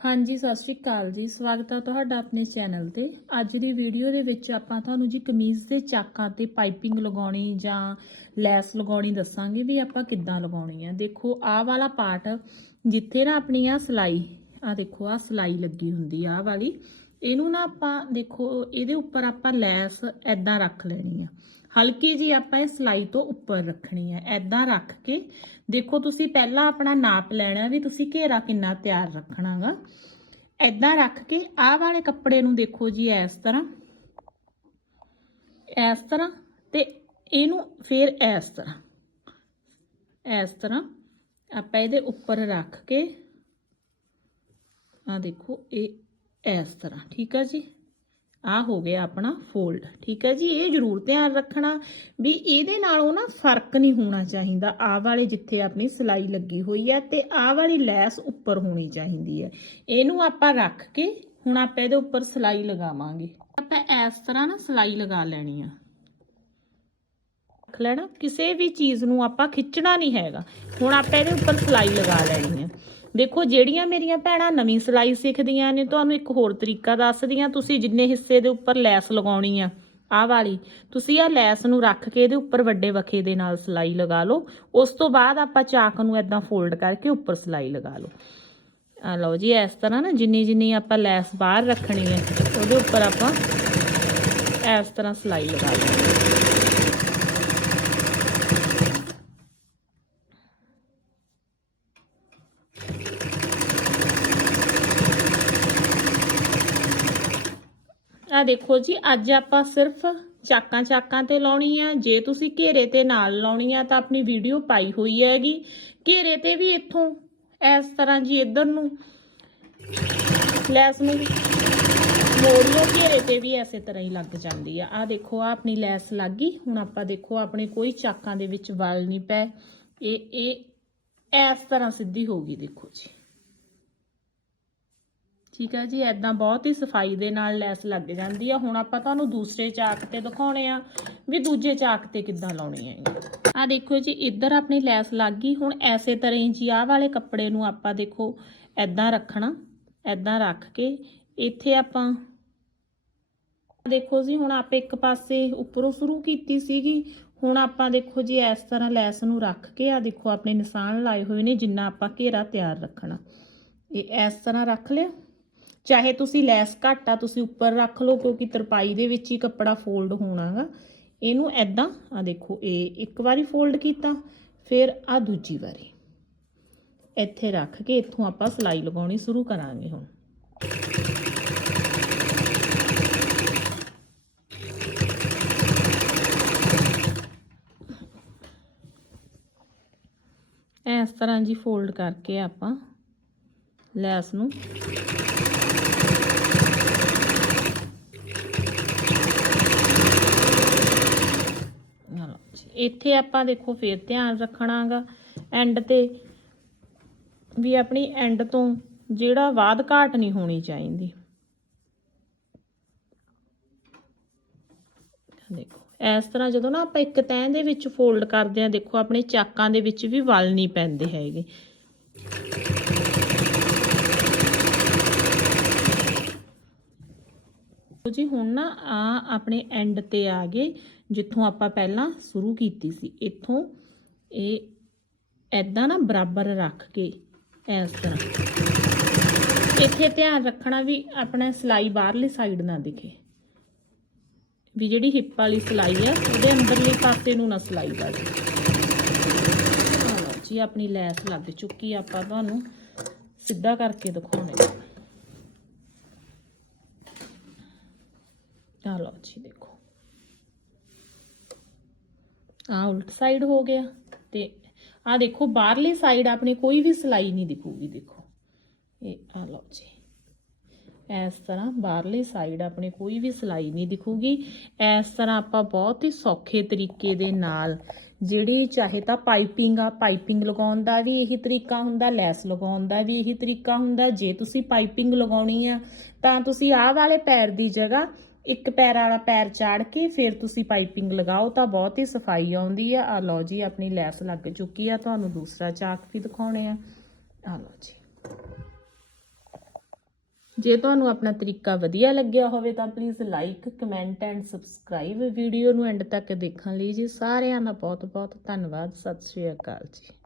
ਹਾਂਜੀ, ਸਤਿ ਸ਼੍ਰੀ ਅਕਾਲ ਜੀ। ਸਵਾਗਤ ਹੈ ਤੁਹਾਡਾ ਆਪਣੇ ਚੈਨਲ ਤੇ। ਅੱਜ ਦੀ ਵੀਡੀਓ ਦੇ ਵਿੱਚ ਆਪਾਂ ਤੁਹਾਨੂੰ ਜੀ ਕਮੀਜ਼ ਦੇ ਚਾਕਾਂ ਤੇ ਪਾਈਪਿੰਗ ਲਗਾਉਣੀ ਜਾਂ ਲੈਸ ਲਗਾਉਣੀ ਦੱਸਾਂਗੇ ਵੀ ਆਪਾਂ ਕਿੱਦਾਂ ਲਗਾਉਣੀ ਆ। ਦੇਖੋ, ਆਹ ਵਾਲਾ ਪਾਰਟ ਜਿੱਥੇ ਨਾ ਆਪਣੀ ਆ ਸਲਾਈ ਆ ਦੇਖੋ ਆ ਸਲਾਈ ਲੱਗੀ ਹੁੰਦੀ ਆ, ਆਹ ਵਾਲੀ। ਇਹਨੂੰ ਨਾ ਆਪਾਂ ਦੇਖੋ, ਇਹਦੇ ਉੱਪਰ ਆਪਾਂ ਲੈਸ ਐਦਾਂ ਰੱਖ ਲੈਣੀ ਆ। ਹਲਕੀ ਜੀ ਆਪਾਂ ਇਹ ਸਲਾਈ ਤੋਂ ਉੱਪਰ ਰੱਖਣੀ ਹੈ। ਐਦਾਂ ਰੱਖ ਕੇ ਦੇਖੋ ਤੁਸੀਂ ਪਹਿਲਾਂ ਆਪਣਾ ਨਾਪ ਲੈਣਾ, ਵੀ ਤੁਸੀਂ ਘੇਰਾ ਕਿੰਨਾ ਤਿਆਰ ਰੱਖਣਾਗਾ। ਐਦਾਂ ਰੱਖ ਕੇ ਆਹ ਵਾਲੇ ਕੱਪੜੇ ਨੂੰ ਦੇਖੋ ਜੀ ਇਸ ਤਰ੍ਹਾਂ। ਇਸ ਤਰ੍ਹਾਂ ਤੇ ਇਹਨੂੰ ਫਿਰ ਇਸ ਤਰ੍ਹਾਂ। ਇਸ ਤਰ੍ਹਾਂ ਆਪਾਂ ਇਹਦੇ ਉੱਪਰ ਰੱਖ ਕੇ ਆ ਦੇਖੋ ਇਹ ਇਸ ਤਰ੍ਹਾਂ, ਠੀਕ ਹੈ ਜੀ? ਆ ਹੋ ਗਿਆ ਆਪਣਾ ਫੋਲਡ ਠੀਕ ਹੈ ਜੀ, ਇਹ ਜ਼ਰੂਰ ਧਿਆਨ ਰੱਖਣਾ ਵੀ ਇਹਦੇ ਨਾਲੋਂ ਨਾ ਫ਼ਰਕ ਨਹੀਂ ਹੋਣਾ ਚਾਹੀਦਾ। ਆ ਵਾਲੇ ਜਿੱਥੇ ਆਪਣੀ ਸਲਾਈ ਲੱਗੀ ਹੋਈ ਹੈ ਤੇ ਆ ਵਾਲੀ ਲੈਸ ਉੱਪਰ ਹੋਣੀ ਚਾਹੀਦੀ ਹੈ। ਇਹਨੂੰ ਆਪਾਂ ਰੱਖ ਕੇ ਹੁਣ ਆਪਾਂ ਇਹਦੇ ਉੱਪਰ ਸਲਾਈ ਲਗਾਵਾਂਗੇ। ਆਪਾਂ ਇਸ ਤਰ੍ਹਾਂ ਨਾ ਸਲਾਈ ਲਗਾ ਲੈਣੀ ਆ। ਰੱਖ ਲੈਣਾ, ਕਿਸੇ ਵੀ ਚੀਜ਼ ਨੂੰ ਆਪਾਂ ਖਿੱਚਣਾ ਨਹੀਂ ਹੈਗਾ। ਹੁਣ ਆਪਾਂ ਇਹਦੇ ਉੱਪਰ ਸਲਾਈ ਲਗਾ ਲੈਣੀ ਹੈ ਦੇਖੋ, ਜਿਹੜੀਆਂ ਮੇਰੀਆਂ ਭੈਣਾਂ ਨਵੀਂ ਸਿਲਾਈ ਸਿੱਖਦੀਆਂ ਨੇ, ਤੁਹਾਨੂੰ ਇੱਕ ਹੋਰ ਤਰੀਕਾ ਦੱਸਦੀਆਂ ਤੁਸੀਂ ਜਿੰਨੇ ਹਿੱਸੇ ਦੇ ਉੱਪਰ ਲੈਸ ਲਗਾਉਣੀ ਆ, ਆਹ ਵਾਲੀ, ਤੁਸੀਂ ਆ ਲੈਸ ਨੂੰ ਰੱਖ ਕੇ ਇਹਦੇ ਉੱਪਰ ਵੱਡੇ ਵਖੇ ਦੇ ਨਾਲ ਸਿਲਾਈ ਲਗਾ ਲਓ। ਉਸ ਤੋਂ ਬਾਅਦ ਆਪਾਂ ਚਾਕ ਨੂੰ ਐਦਾਂ ਫੋਲਡ ਕਰਕੇ ਉੱਪਰ ਸਿਲਾਈ ਲਗਾ ਲਓ। ਆ ਲਓ ਜੀ, ਇਸ ਤਰ੍ਹਾਂ ਨਾ ਜਿੰਨੀ ਜਿੰਨੀ ਆਪਾਂ ਲੈਸ ਬਾਹਰ ਰੱਖਣੀ ਹੈ, ਉਹਦੇ ਉੱਪਰ ਆਪਾਂ ਇਸ ਤਰ੍ਹਾਂ ਸਿਲਾਈ ਲਗਾ ਲਓ ਆ ਦੇਖੋ ਜੀ, ਅੱਜ ਆਪਾਂ ਸਿਰਫ ਚਾਕਾਂ ਚਾਕਾਂ ਤੇ ਲਾਉਣੀ ਆ। ਜੇ ਤੁਸੀਂ ਘੇਰੇ ਤੇ ਨਾਲ ਲਾਉਣੀ ਆ, ਤਾਂ ਆਪਣੀ ਵੀਡੀਓ ਪਾਈ ਹੋਈ ਹੈਗੀ। ਘੇਰੇ ਤੇ ਵੀ ਇੱਥੋਂ, ਇਸ ਤਰ੍ਹਾਂ ਜੀ ਇਧਰ ਨੂੰ। ਲੈਸ ਨੂੰ ਮੋੜੀਓ, ਘੇਰੇ ਤੇ ਵੀ ਐਸੇ ਤਰ੍ਹਾਂ ਹੀ ਲੱਗ ਜਾਂਦੀ ਆ। ਆ ਦੇਖੋ ਆ ਆਪਣੀ ਲੈਸ ਲੱਗ ਗਈ। ਹੁਣ ਆਪਾਂ ਦੇਖੋ, ਆਪਣੇ ਕੋਈ ਚਾਕਾਂ ਦੇ ਵਿੱਚ ਵਲ ਨਹੀਂ ਪਏ। ਇਹ ਇਹ ਇਸ ਤਰ੍ਹਾਂ ਸਿੱਧੀ ਹੋ ਗਈ, ਦੇਖੋ ਜੀ। ਠੀਕ ਹੈ ਜੀ ਐਦਾਂ ਬਹੁਤ ਹੀ ਸਫ਼ਾਈ ਦੇ ਨਾਲ ਲੈਸ ਲੱਗ ਜਾਂਦੀ ਆ। ਹੁਣ ਆਪਾਂ ਤੁਹਾਨੂੰ ਦੂਸਰੇ ਚਾਕ ਤੇ ਦਿਖਾਉਣੇ ਆ ਵੀ ਦੂਜੇ ਚਾਕ ਤੇ ਕਿੱਦਾਂ ਲਾਉਣੀ ਹੈ ਆ ਦੇਖੋ ਜੀ, ਇੱਧਰ ਆਪਣੀ ਲੈਸ ਲੱਗ ਗਈ। ਹੁਣ ਐਸੇ ਤਰ੍ਹਾਂ ਹੀ ਜੀ, ਆਹ ਵਾਲੇ ਕੱਪੜੇ ਨੂੰ ਆਪਾਂ ਦੇਖੋ ਐਦਾਂ ਰੱਖਣਾ ਐਦਾਂ ਰੱਖ ਕੇ ਇੱਥੇ ਆਪਾਂ ਦੇਖੋ ਜੀ, ਹੁਣ ਆਪ ਇੱਕ ਪਾਸੇ ਉੱਪਰੋਂ ਸ਼ੁਰੂ ਕੀਤੀ ਸੀਗੀ। ਹੁਣ ਆਪਾਂ ਦੇਖੋ ਜੀ, ਇਸ ਤਰ੍ਹਾਂ ਲੈਸ ਨੂੰ ਰੱਖ ਕੇ ਆ ਦੇਖੋ ਆਪਣੇ ਨਿਸ਼ਾਨ ਲਾਏ ਹੋਏ ਨੇ, ਜਿੰਨਾ ਆਪਾਂ ਘੇਰਾ ਤਿਆਰ ਰੱਖਣਾ। ਇਹ ਇਸ ਤਰ੍ਹਾਂ ਰੱਖ ਲਿਆ। ਚਾਹੇ ਤੁਸੀਂ ਲੈਸ ਘੱਟ ਆ, ਤੁਸੀਂ ਉੱਪਰ ਰੱਖ ਲਓ, ਕਿਉਂਕਿ ਤਰਪਾਈ ਦੇ ਵਿੱਚ ਹੀ ਕੱਪੜਾ ਫੋਲਡ ਹੋਣਾਗਾ ਇਹਨੂੰ ਐਦਾਂ ਆ ਦੇਖੋ, ਇਹ ਇੱਕ ਵਾਰੀ ਫੋਲਡ ਕੀਤਾ, ਫਿਰ ਆ ਦੂਜੀ ਵਾਰੀ। ਇੱਥੇ ਰੱਖ ਕੇ ਇੱਥੋਂ ਆਪਾਂ ਸਲਾਈ ਲਗਾਉਣੀ ਸ਼ੁਰੂ ਕਰਾਂਗੇ ਹੁਣ। ਇਸ ਤਰ੍ਹਾਂ ਜੀ ਫੋਲਡ ਕਰਕੇ ਆਪਾਂ ਲੈਸ ਨੂੰ ਲਓ ਜੀ। ਇੱਥੇ ਆਪਾਂ ਦੇਖੋ ਫੇਰ ਧਿਆਨ ਰੱਖਣਾਗਾ। ਐਂਡ ਤੇ ਵੀ ਆਪਣੀ ਐਂਡ ਤੋਂ ਜਿਹੜਾ ਬਾਦ ਘਾਟ ਨਹੀਂ ਹੋਣੀ ਚਾਹੀਦੀ। ਦੇਖੋ, ਇਸ ਤਰ੍ਹਾਂ ਜਦੋਂ ਨਾ ਆਪਾਂ ਇੱਕ ਤੈਂ ਦੇ ਵਿੱਚ ਫੋਲਡ ਕਰਦੇ ਆ ਦੇਖੋ ਆਪਣੇ ਚਾਕਾਂ ਦੇ ਵਿੱਚ ਵੀ ਵਲ ਨਹੀਂ ਪੈਂਦੇ ਹੈਗੇ। ਜੀ ਹੁਣ ਨਾ ਆ ਆਪਣੇ ਐਂਡ ਤੇ ਆ ਗਏ। ਜਿੱਥੋਂ ਆਪਾਂ ਪਹਿਲਾਂ ਸ਼ੁਰੂ ਕੀਤੀ ਸੀ, ਇੱਥੋਂ ਇਹ ਐਦਾਂ ਨਾ ਬਰਾਬਰ ਰੱਖ ਕੇ, ਇਸ ਤਰ੍ਹਾਂ। ਇੱਥੇ ਧਿਆਨ ਰੱਖਣਾ ਵੀ ਆਪਣਾ ਸਲਾਈ ਬਾਹਰਲੀ ਸਾਈਡ ਨਾ ਦਿਖੇ। ਵੀ ਜਿਹੜੀ ਹਿੱਪ ਵਾਲੀ ਸਲਾਈ ਆ, ਉਹਦੇ ਅੰਦਰਲੇ ਪਾਸੇ ਨੂੰ ਨਾ ਸਲਾਈ ਵੱਜੇ ਆ ਜੀ, ਆਪਣੀ ਲੈਸ ਲੱਗ ਚੁੱਕੀ ਆਪਾਂ, ਤੁਹਾਨੂੰ ਸਿੱਧਾ ਕਰਕੇ ਦਿਖਾਉਣੇ ਆ। ਲਓ ਜੀ, ਦੇਖੋ। ਆ ਉਲਟ ਸਾਈਡ ਹੋ ਗਿਆ ਤੇ ਆ ਦੇਖੋ ਬਾਹਰਲੀ ਸਾਈਡ ਆਪਣੀ ਕੋਈ ਵੀ ਸਲਾਈ ਨਹੀਂ ਦਿਖੂਗੀ, ਦੇਖੋ। ਇਹ ਆ ਲਓ ਜੀ। ਇਸ ਤਰ੍ਹਾਂ ਬਾਹਰਲੀ ਸਾਈਡ ਆਪਣੇ ਕੋਈ ਵੀ ਸਲਾਈ ਨਹੀਂ ਦਿਖੂਗੀ। ਇਸ ਤਰ੍ਹਾਂ ਆਪਾਂ ਬਹੁਤ ਹੀ ਸੌਖੇ ਤਰੀਕੇ ਦੇ ਨਾਲ ਜਿਹੜੀ ਚਾਹੇ ਤਾਂ ਪਾਈਪਿੰਗ ਆ ਪਾਈਪਿੰਗ ਲਗਾਉਣ ਦਾ ਵੀ ਇਹੀ ਤਰੀਕਾ ਹੁੰਦਾ, ਲੈਸ ਲਗਾਉਣ ਦਾ ਵੀ ਇਹੀ ਤਰੀਕਾ ਹੁੰਦਾ। ਜੇ ਤੁਸੀਂ ਪਾਈਪਿੰਗ ਲਗਾਉਣੀ ਆ, ਤਾਂ ਤੁਸੀਂ ਆਹ ਵਾਲੇ ਪੈਰ ਦੀ ਜਗ੍ਹਾ ਇੱਕ ਪੈਰ ਵਾਲਾ ਪੈਰ ਚਾੜ ਕੇ ਫਿਰ ਤੁਸੀਂ ਪਾਈਪਿੰਗ ਲਗਾਓ ਤਾਂ ਬਹੁਤ ਹੀ ਸਫ਼ਾਈ ਆਉਂਦੀ ਆ। ਆ ਲਓ ਜੀ, ਆਪਣੀ ਲੈਸ ਲੱਗ ਚੁੱਕੀ ਆ, ਤੁਹਾਨੂੰ ਦੂਸਰਾ ਚਾਕ ਵੀ ਦਿਖਾਉਣੇ ਆ। ਆ ਲਓ ਜੀ। ਜੇ ਤੁਹਾਨੂੰ ਆਪਣਾ ਤਰੀਕਾ ਵਧੀਆ ਲੱਗਿਆ ਹੋਵੇ ਤਾਂ please like comment and subscribe video ਨੂੰ ਐਂਡ ਤੱਕ ਦੇਖਣ ਲਈ ਜੀ। ਸਾਰਿਆਂ ਦਾ ਬਹੁਤ ਬਹੁਤ ਧੰਨਵਾਦ। ਸਤਿ ਸ਼੍ਰੀ ਅਕਾਲ ਜੀ।